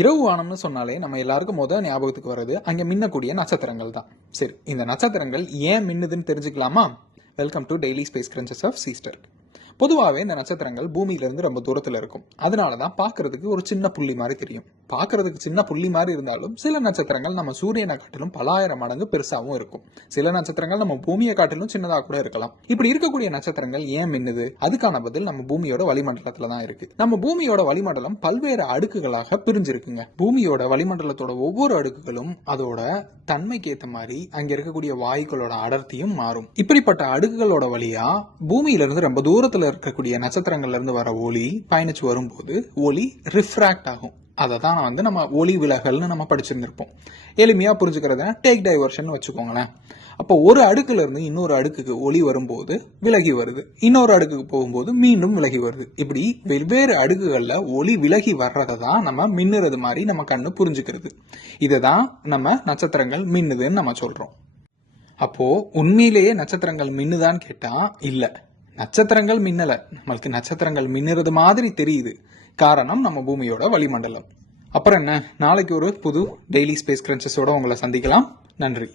இரவு வானம்னு சொன்னாலே நம்ம எல்லாருக்கும் ஞாபகத்துக்கு வர்றது அங்க மின்னக்கூடிய நட்சத்திரங்கள் தான். சரி, இந்த நட்சத்திரங்கள் ஏன் மின்னுதுன்னு தெரிஞ்சுக்கலாமா? Welcome to daily space crunches of சீஸ்டர். பொதுவாகவே இந்த நட்சத்திரங்கள் பூமியிலிருந்து ரொம்ப தூரத்தில் இருக்கும். அதனாலதான் பார்க்கறதுக்கு ஒரு சின்ன புள்ளி மாதிரி தெரியும். பார்க்கறதுக்கு சின்ன புள்ளி மாதிரி இருந்தாலும் சில நட்சத்திரங்கள் நம்ம சூரியனை காட்டிலும் பல ஆயிரம் மடங்கு பெருசாவும் இருக்கும். சில நட்சத்திரங்கள் நம்ம பூமியை காட்டிலும் சின்னதா கூட இருக்கலாம். இப்படி இருக்கக்கூடிய நட்சத்திரங்கள் ஏன் மின்னுது? அதுக்கான பதில் நம்ம பூமியோட வளிமண்டலத்துல தான் இருக்கு. நம்ம பூமியோட வளிமண்டலம் பல்வேறு அடுக்குகளாக பிரிஞ்சிருக்குங்க. பூமியோட வளிமண்டலத்தோட ஒவ்வொரு அடுக்குகளும் அதோட தன்மைக்கு ஏற்ற மாதிரி அங்க இருக்கக்கூடிய வாயுக்களோட அடர்த்தியும் மாறும். இப்படிப்பட்ட அடுக்குகளோட வழியா பூமியிலிருந்து ரொம்ப தூரத்துல இருக்கக்கூடிய நட்சத்திரங்கள்ல இருந்து வர ஒளி பயணிச்சு வரும்போது ஒளி ரிஃப்ராக்ட் ஆகும். அதை தான் நம்ம ஒளி விலகல்னு நம்ம படிச்சிருந்திருப்போம். எளிமையா புரிஞ்சுக்கிறத டேக் டைவர்ஷன் வச்சுக்கோங்களேன். அப்போ ஒரு அடுக்குல இருந்து இன்னொரு அடுக்குக்கு ஒளி வரும்போது விலகி வருது, இன்னொரு அடுக்குக்கு போகும்போது மீண்டும் விலகி வருது. இப்படி வெவ்வேறு அடுக்குகள்ல ஒளி விலகி வர்றதை தான் நம்ம மின்னுறது மாதிரி நம்ம கண்ணு புரிஞ்சுக்கிறது. இதுதான் நம்ம நட்சத்திரங்கள் மின்னுதுன்னு நம்ம சொல்றோம். அப்போ உண்மையிலேயே நட்சத்திரங்கள் மின்னுதான்னு கேட்டா இல்ல, நட்சத்திரங்கள் மின்னல, நம்மளுக்கு நட்சத்திரங்கள் மின்னுறது மாதிரி தெரியுது. காரணம் நம்ம பூமியோட வளிமண்டலம். அப்புறம் என்ன, நாளைக்கு ஒரு புது டெய்லி ஸ்பேஸ் கிரன்ச்சஸோட உங்களை சந்திக்கலாம். நன்றி.